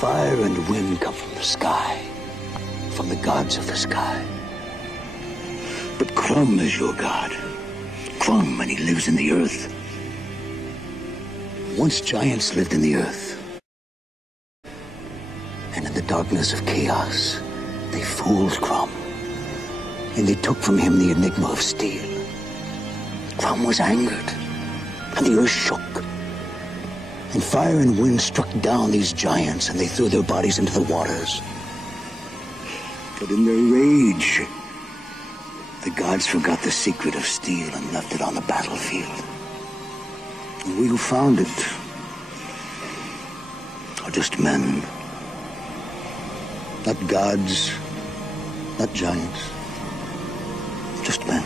Fire and wind come from the sky, from the gods of the sky. But Crum is your god. Crum, and he lives in the earth. Once giants lived in the earth. And in the darkness of chaos, they fooled Crum. And they took from him the enigma of steel. Crum was angered, and the earth shook. And fire and wind struck down these giants, and they threw their bodies into the waters. But in their rage, the gods forgot the secret of steel and left it on the battlefield. And we who found it are just men. Not gods, not giants, just men.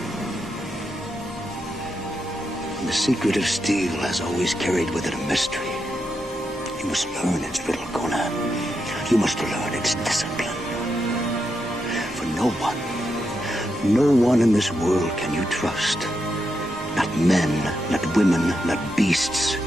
And the secret of steel has always carried with it a mystery. You must learn its riddle, Conan. You must learn its discipline. For no one in this world can you trust. Not men, not women, not beasts.